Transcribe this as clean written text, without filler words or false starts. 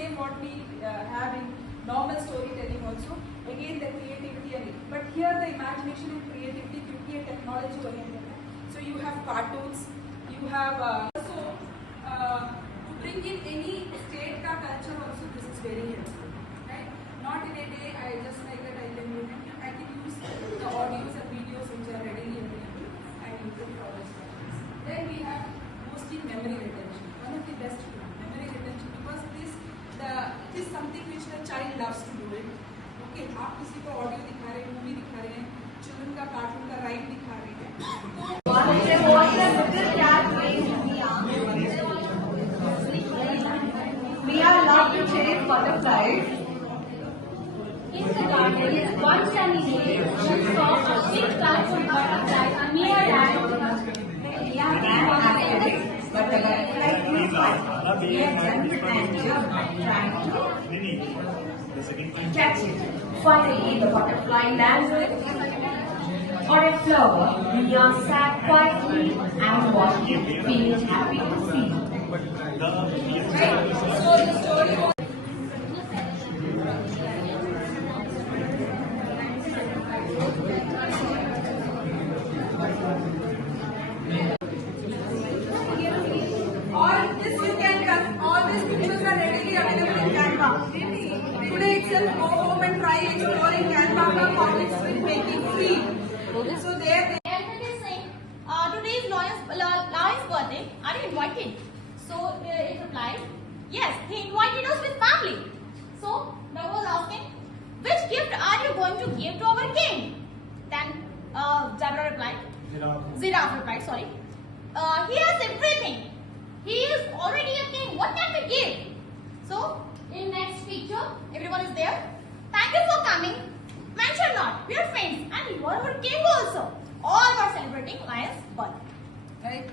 Same what we have in normal storytelling also. Again the creativity and it. But here the imagination and creativity क्योंकि technology oriented है. So you have cartoons, you have also to bring in any state का culture also. This is very helpful, right? Not in a day I just like that I can use the audios and videos which are readily available and use it for this purpose. Then we have boosting memory retention. One of the best memory retention because it is something which the child loves to do it. Okay, आप किसी को audio दिखा रहे हैं, movie दिखा रहे हैं, children का कार्टून का राइम दिखा रहे हैं, We are allowed to chase butterflies. In the garden, one sunny day, she saw a big colorful butterfly near and But the butterfly flew fast. He had jumped and jumped, trying to catch it. Finally, the butterfly landed on a flower. Mia sat quietly and watched it, feeling happy to see. right? So the story was. All this you can all these pictures are readily available in Canva. Today itself, go home and try exploring Canva comics with making free. So there. Alfred is saying, today is Lion's birthday. Are you invited? So it replied, yes, he invited us with family. So Dog was asking, which gift are you going to give to our king? Then Zebra replied, Giraffe replied, sorry. He has everything. He is already a king. What can we give? So in next picture, everyone is there. Thank you for coming. Mention not, we are friends and you are our king also. All were celebrating Lion's birthday. Right.